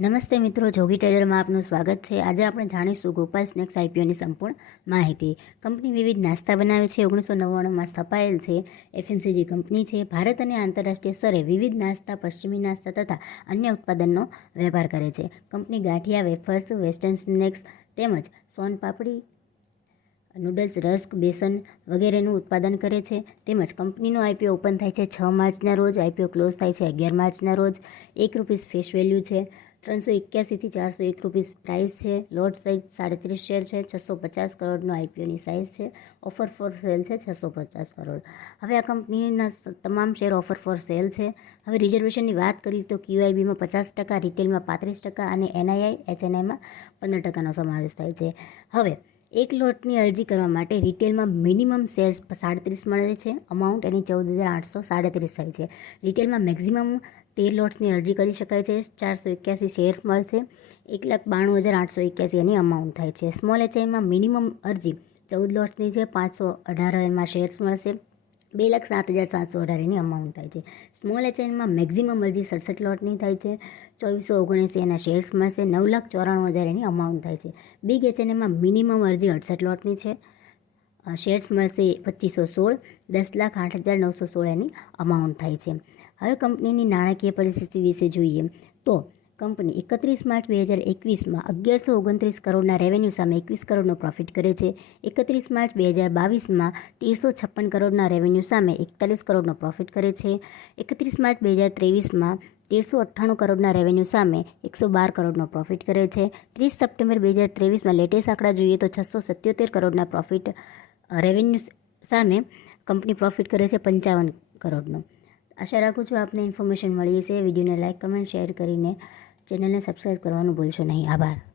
નમસ્તે મિત્રો, જોગી ટ્રેડરમાં આપનું સ્વાગત છે. આજે આપણે જાણીશું ગોપાલ સ્નેક્સ આઈપીઓની સંપૂર્ણ માહિતી. કંપની વિવિધ નાસ્તા બનાવે છે. ઓગણીસો નવ્વાણુંમાં સ્થપાયેલ છે. એફએમસીજી કંપની છે. ભારત અને આંતરરાષ્ટ્રીય સ્તરે વિવિધ નાસ્તા, પશ્ચિમી નાસ્તા તથા અન્ય ઉત્પાદનનો વેપાર કરે છે. કંપની ગાંઠિયા, વેફર્સ, વેસ્ટર્ન સ્નેક્સ તેમજ સોન પાપડી, નૂડલ્સ, રસ્ક, બેસન વગેરેનું ઉત્પાદન કરે છે. તેમજ કંપનીનો આઈપીઓ ઓપન થાય છે છ માર્ચના રોજ આઈપીઓ ક્લોઝ થાય છે અગિયાર માર્ચના રોજ. એક રૂપીસ ફેસ વેલ્યુ છે. ત્રણસો એક્યાસીથી ચારસો એક રૂપીસ પ્રાઇસ છે. લોટ સાઇઝ સાડત્રીસ શેર છે. છસો પચાસ કરોડનો આઈપીઓની સાઇઝ છે. ઓફર ફોર સેલ છે છસો પચાસ કરોડ. હવે આ કંપનીના તમામ શેર ઓફર ફોર સેલ છે. હવે રિઝર્વેશનની વાત કરીએ તો ક્યુઆઈબીમાં પચાસ ટકા રિટેલમાં પાંત્રીસ ટકા અને એનઆઈઆઈ એચએનઆઈમાં પંદર ટકાનો સમાવેશ થાય છે. હવે એક લોટની અરજી કરવા માટે રિટેલમાં મિનિમમ શેર્સ સાડત્રીસ મળે છે. અમાઉન્ટ એની ચૌદ હજાર આઠસો સાડત્રીસ થાય છે. રિટેલમાં મેક્ઝિમમ તેર લોટ્સની અરજી કરી શકાય છે. ચારસો એક્યાસી શેર મળશે. એક લાખ બાણું હજાર આઠસો એક્યાસી એની અમાઉન્ટ થાય છે. સ્મોલ એચઆઈમાં મિનિમમ અરજી ચૌદ લોટ્સની છે. પાંચસો અઢાર એમાં શેર્સ મળશે. બે લાખ સાત હજાર સાતસો અઢાર એની અમાઉન્ટ થાય છે. સ્મોલ એચઆઈમાં મેક્ઝિમમ અરજી સડસઠ લોટની થાય છે. ચોવીસો ઓગણએંસી એના શેર્સ મળશે. નવ લાખ ચોરાણું હજાર એની અમાઉન્ટ થાય છે. બિગ એચએનએમાં મિનિમમ અરજી અડસઠ લોટની છે. શેર્સ મળશે પચીસો સોળ, દસ લાખ આઠ હજાર નવસો સોળ એની અમાઉન્ટ થાય છે. હવે કંપનીની નાણાકીય પરિસ્થિતિ વિશે જોઈએ તો કંપની એકત્રીસ માર્ચ બે હજાર એકવીસમાં અગિયારસો ઓગણત્રીસ કરોડના રેવન્યુ સામે એકવીસ કરોડનો પ્રોફિટ કરે છે. એકત્રીસ માર્ચ બે હજાર બાવીસમાં તેરસો છપ્પન કરોડના રેવન્યુ સામે એકતાલીસ કરોડનો પ્રોફિટ કરે છે. એકત્રીસ માર્ચ બે હજાર ત્રેવીસમાં તેરસો અઠ્ઠાણું કરોડના રેવન્યુ સામે એકસો બાર કરોડનો પ્રોફિટ કરે છે. ત્રીસ સપ્ટેમ્બર બે હજાર ત્રેવીસમાં લેટેસ્ટ આંકડા જોઈએ તો છસો સત્યોતેર કરોડના પ્રોફિટ રેવન્યુ સામે કંપની પ્રોફિટ કરે છે પંચાવન કરોડનો. આશા રાખું છું આપને ઇન્ફોર્મેશન મળી છે વિડીયોને લાઇક કમેન્ટ શેર કરીને ચેનલને સબસ્ક્રાઈબ કરવાનું ભૂલશો નહીં. આભાર.